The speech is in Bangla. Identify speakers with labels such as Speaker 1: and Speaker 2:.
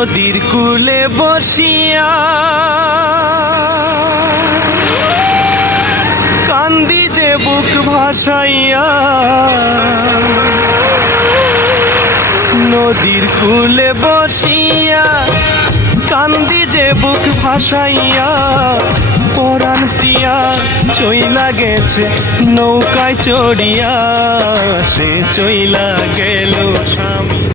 Speaker 1: নদীর কুলে বসিয়া কান্দি যে বুক ভাসাইয়া, নদীর কুলে বসিয়া কান্দি যে বুক ভাসাইয়া, পরাণ প্রিয়া চইলা গেছে, নৌকায় চড়িয়া, সে চইলা গেল